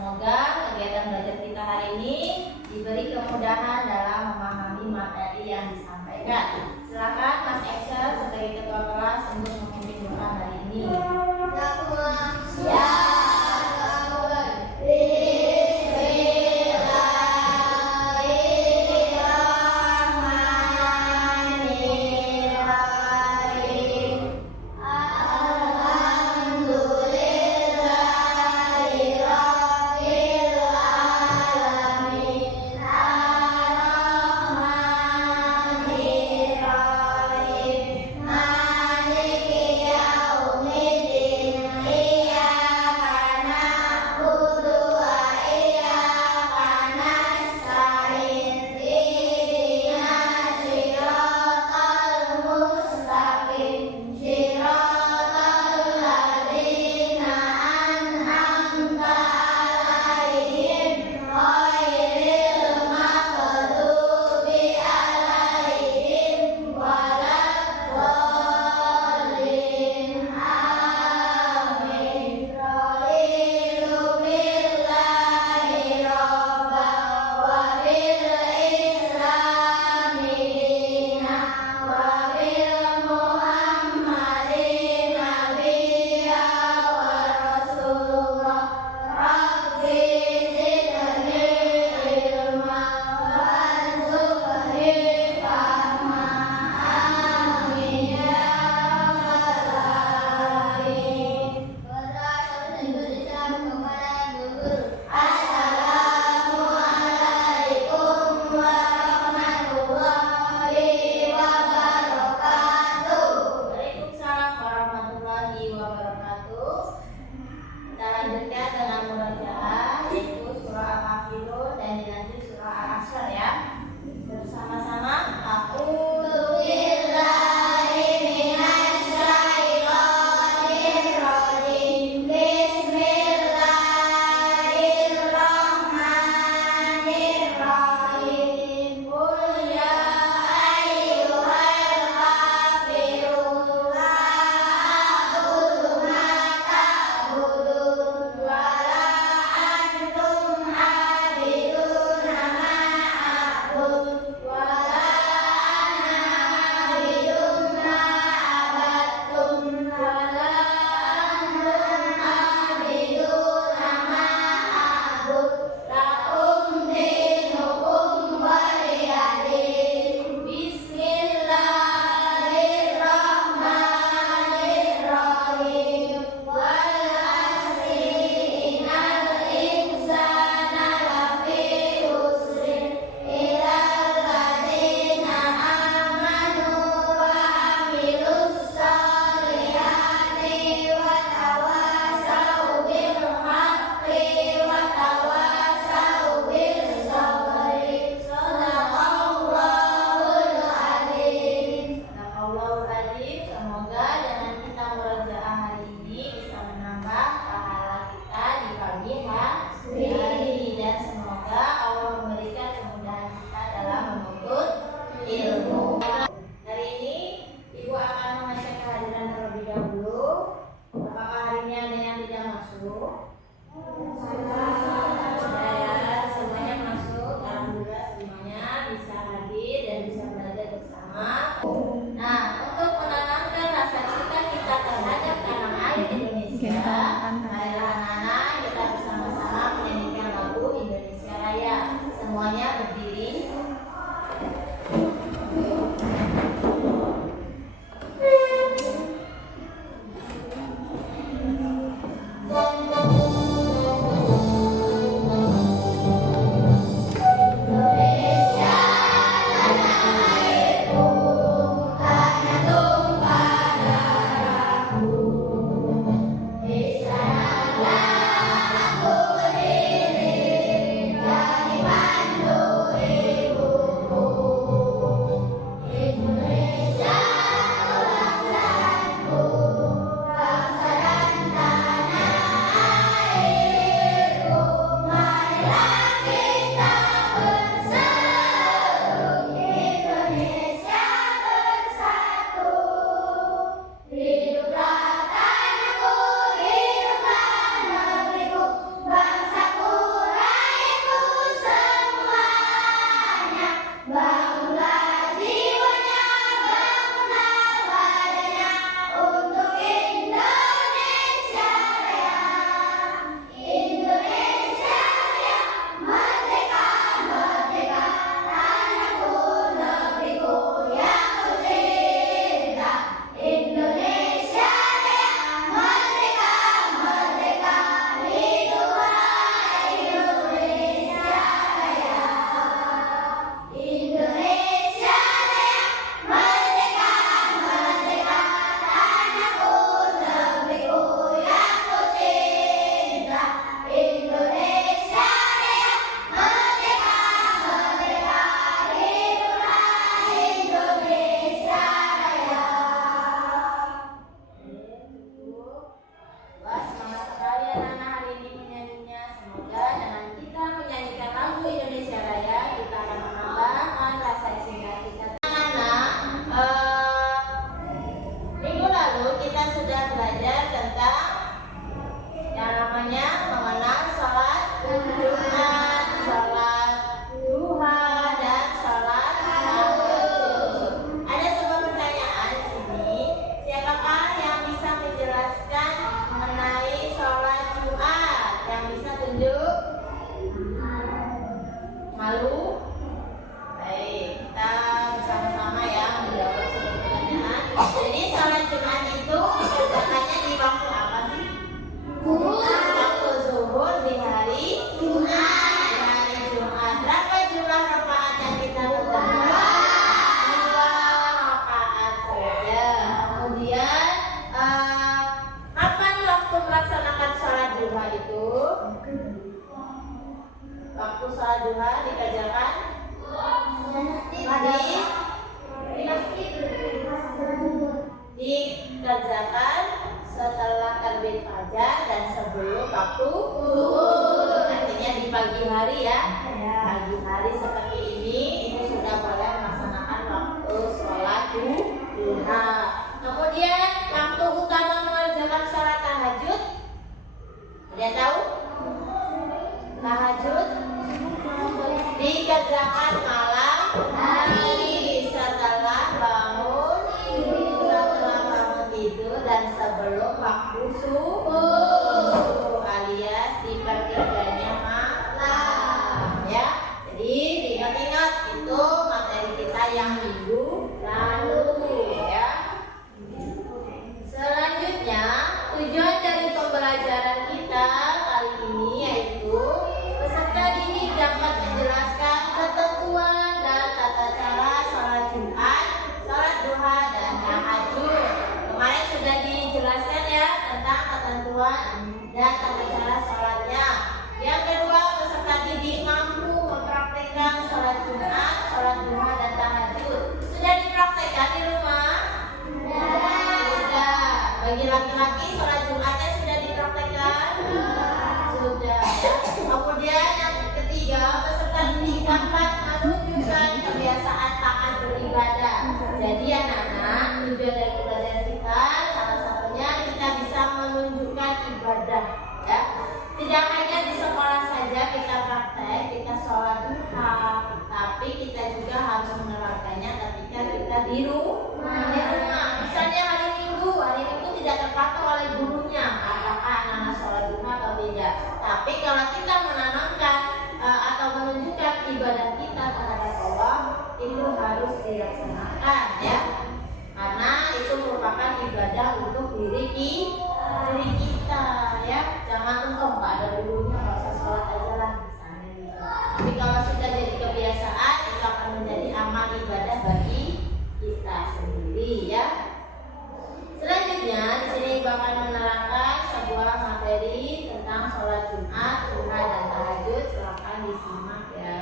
Semoga kegiatan belajar kita hari ini diberi kemudahan dalam memahami materi yang disampaikan. Silakan Mas Excel sebagai ketua kelas untuk memimpin doa hari ini. dikerjakan dikerjakan setelah terbit fajar dan sebelum waktu zuhur. Artinya di pagi hari ya. Pagi hari seperti ini itu sudah boleh melaksanakan waktu sholat duha. Kemudian waktu utama mengerjakan sholat tahajud. Kalian tahu? Tahajud dikerjakan malam hari setelah bangun tidur dan sebelum waktu subuh, alias dipertiganya malam ya. Jadi diingat-ingat itu materi kita yang minggu lalu ya. Selanjutnya tujuan dari pembelajaran kita kali ini yaitu peserta didik dapat menjelaskan ketentuan dan tata cara sholat Jumat, sholat duha dan tahajud. Kemarin sudah dijelaskan ya tentang ketentuan dan tata cara sholatnya. Yang kedua, peserta didik mampu mempraktikkan sholat Jumat, sholat duha dan tahajud. Sudah dipraktikkan di rumah? Sudah. Bagi laki-laki sholat Jumatnya sudah dipraktikkan? Sudah. Kemudian yang ketiga, peserta didik dapat menunjukkan kebiasaan taat beribadah. Jadi anak-anak, tujuan dari pembelajaran kita salah satunya kita bisa menunjukkan ibadah ya. Tidak hanya di sekolah saja kita praktek, kita sholat duha, tapi kita juga harus menerapkannya ketika kita di rumah. Misalnya hari Minggu tidak terpatok oleh gurunya apakah anak-anak sholat duha atau tidak. Tapi kalau kita menanamkan atau menunjukkan ibadah kita terhadap Allah, itu harus dilaksanakan ya. Karena itu merupakan ibadah untuk diri kita ya. Jangan untuk nggak ada gurunya nggak usah sholat aja lah misalnya gitu. Tapi kalau sudah jadi kebiasaan itu akan menjadi amal ibadah bagi kita sendiri ya. Selanjutnya di sini bakal menerangkan sebuah materi tentang sholat Jumat, duha dan tahajud. Silakan disimak ya.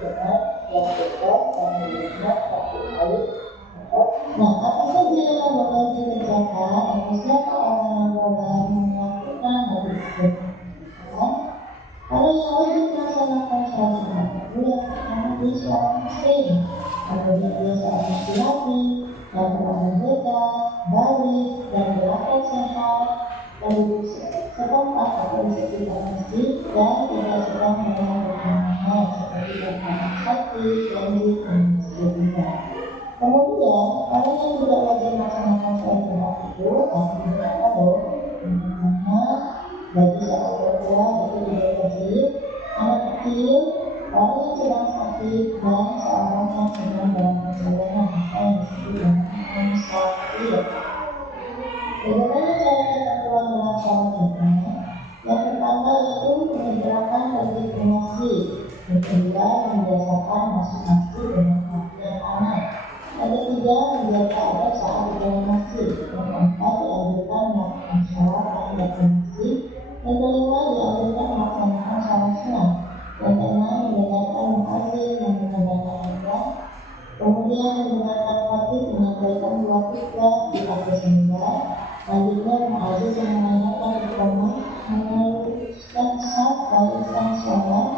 dengan yang dekat dan melihat satu kali. Nah, apa saja yang bakal dikerjakan? Siapa orang yang bakal melakukan hal itu? Kalau sholat dilaksanakan sholat sunat dulu yang pertama di sholat muslim, kemudian dia sholat laki-laki, dan berbeda, balik, dan berlaku sehat, lalu setempat atau di sekitar masjid dan tidak sedang berkemana-mana seperti berkata sakit dan di masjidnya. Kemudian orang yang tidak wajib melaksanakan sholat sunat itu akan berkata loh, bagi seorang perempuan itu tidak wajib, anak kecil, orang yang sedang sakit, dan seorang yang sedang dalam perjalanan yang disebut dengan musafir. Bagaimana cara ketentuan dalam sholat sunat? Yang pertama itu menyegerakan pergi ke masjid, yang kedua membiasakan masuk masjid dengan hati yang aman, yang ketiga menjaga adab saat di dalam masjid, yang keempat dianjurkan melakukan sholat tahiyat di masjid, yang kelima dianjurkan melaksanakan sholat sunat, yang keenam mendengarkan muadzin yang mengadakan azan, kemudian menggunakan khatib menyampaikan dua khutbah di atas mimbar, selanjutnya muadzin yang menanyakan iqamah meneruskan saf barisan sholat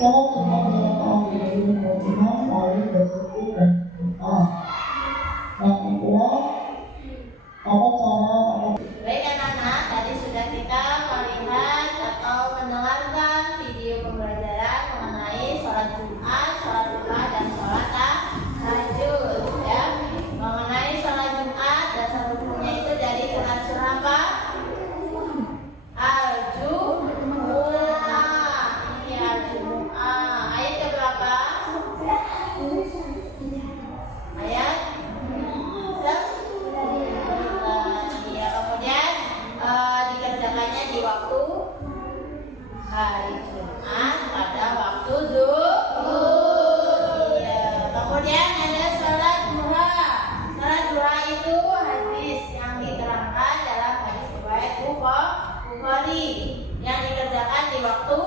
sunat dirakaat berdiri berimam lalu berzikir dan berdoa. Yang kedua ada cara Baik anak-anak, tadi sudah kita melihat atau mendengarkan video pembelajaran mengenai sholat Jumat, sholat duha, dan sholat tahajud. Ya, mengenai sholat Jumat, dasar hukumnya itu dari Quran surah apa? Al-Jumu'ah. Ini Al-Jumu'ah. Ayat ke berapa? Ayat ya, kemudian dikerjakannya di waktu hari Jumat pada waktu zuhur. Ya. Kemudian ada sholat duha. Sholat duha itu hadis yang diterangkan dalam hadis riwayat Bukhari yang dikerjakan di waktu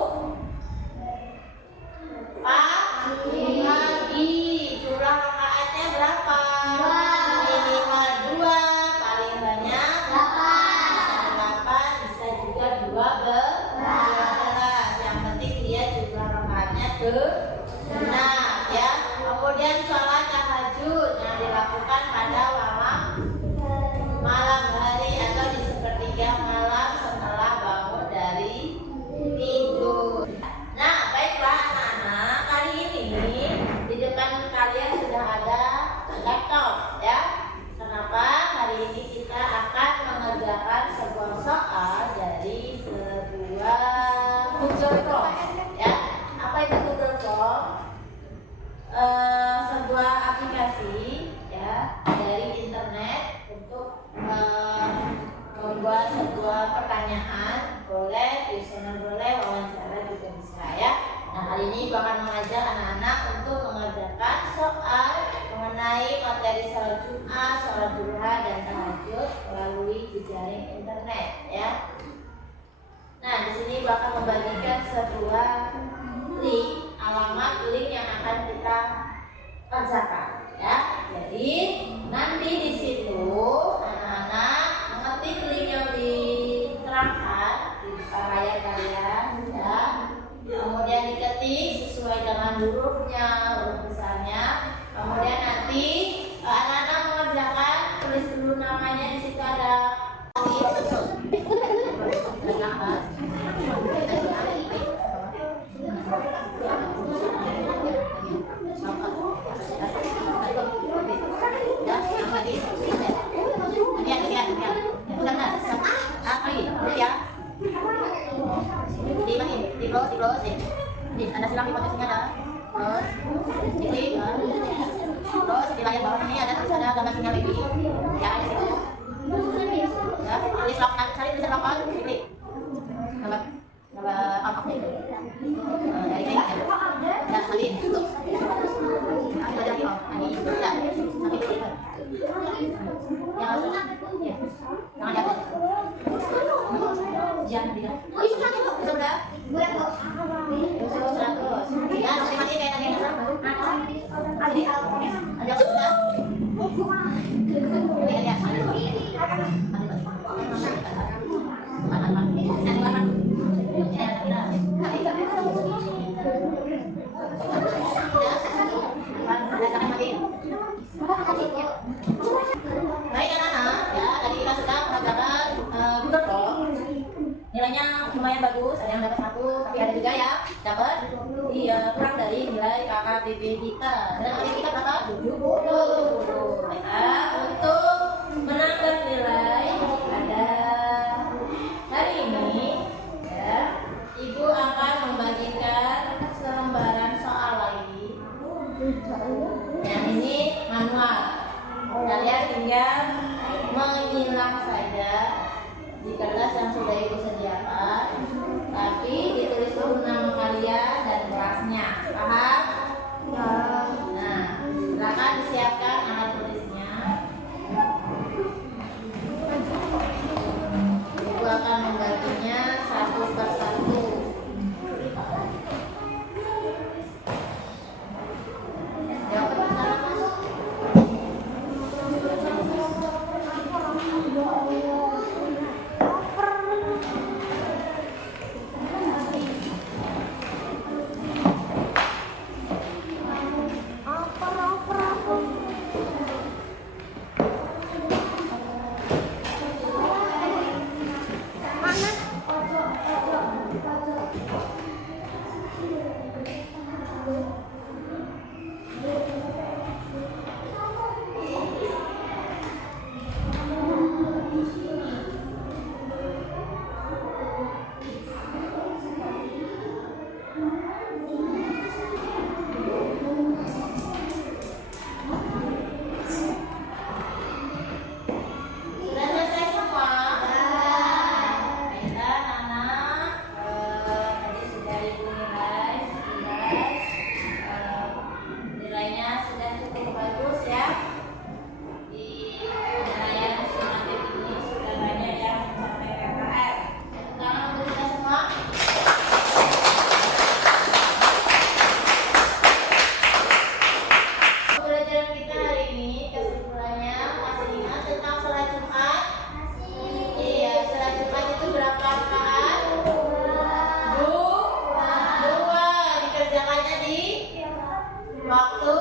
pagi. Jumlah rakaatnya berapa? Minimal 2, paling banyak 8, bisa juga 12. Yang penting dia jumlah rakaatnya genap ya. Kemudian sholat tahajud yang dilakukan pada malam hari atau di sepertiga malam setelah bangun dari tidur. Nah, baiklah anak-anak, kali ini di depan kalian sudah ada laptop ya. Kenapa? Hari ini kita akan mengerjakan sebuah soal dari sebuah Google Form ya. Apa itu Google Form? Sebuah aplikasi ya dari internet untuk membuat sebuah pertanyaan, boleh kuesioner, boleh wawancara juga bisa ya. Nah, hari ini bakal mengajak anak-anak untuk mengerjakan soal mengenai materi sholat Jumat, sholat duha, dan tahajud melalui jejaring internet ya. Nah, di sini bakal membagikan sebuah link, alamat link yang akan kita kerjakan ya. Jadi nanti di situ anak-anak mengetik link yang diterangkan di depan layar kalian ya. Kemudian diketik sesuai dengan hurufnya, huruf besarnya. Kemudian nanti anak-anak mengerjakan, tulis dulu namanya, di situ ada Anda silang di posisinya ada terus di layar bawah ini ada gambar sinyal wifi ya, di situ ya, tulis lock, cari tulisan lock on, klik gambar on off nya dari sini ya, nanti tutup ada lagi on, ini sudah nanti tutup yang harus ya, jangan jatuh jangan tidak, oh itu sudah 100 ya, nanti mati kayak tadi Ada sudah? Baik anak-anak, ya tadi kita sudah mengajarkan Google Doc. Nilainya lumayan bagus, ada yang dapat 1, tapi ada juga ya dapat kurang dari nilai KKTP kita. Dan KKTP kita berapa? 70. Nah, untuk menambah nilai ada hari ini ya, Ibu akan membagikan selembaran soal lagi. Yang ini manual. Kalian tinggal menyilang saja di kertas yang sudah Ibu sediakan, tapi ditulis dulu nama kalian dan kelasnya. Paham? Nah, silakan disiapkan alat tulisnya. Ibu akan membaginya satu persatu. Jawab pertama, Mas. Sudah selesai semua? Kita anak tadi sudah Ibu nilai 11. Nilainya sudah cukup bagus ya. Di penilaian sumatif ini sudah banyak yang mencapai PKR. Tepuk tangan untuk kita semua. Pembelajaran kita hari ini kesimpulannya masih ingat tentang sholat Jumat? Iya, sholat Jumat itu berapa rakaat? 2. Dikerjakannya di waktu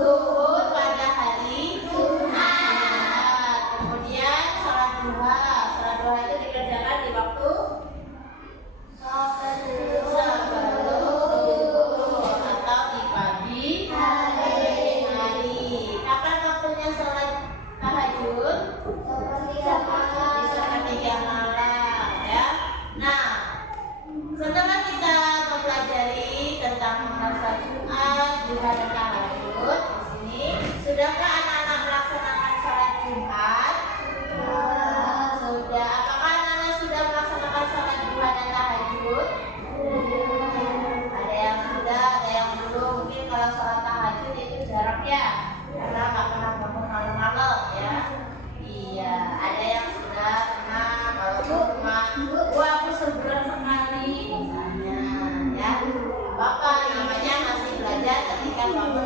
zuhur pada hari Jumat. Kemudian sholat duha. Sholat duha itu dikerjakan di waktu sebelum zuhur atau di pagi hari. Kapan waktunya sholat tahajud? Di sepertiga malam ya. Nah, setelah kita mempelajari tentang sholat Jumat, duha dan tahajud, di sini sudahkah anak-anak melaksanakan sholat Jumat? Sudah. Apakah anak-anak sudah melaksanakan sholat duha dan tahajud? Ada yang sudah, ada yang belum. Mungkin kalau sholat tahajud itu jarang ya, karena nggak pernah bangun malam-malam ya. Iya, ada yang sudah pernah, kalau cuma aku sebulan sekali misalnya ya. Bapak namanya masih belajar ketika Bapak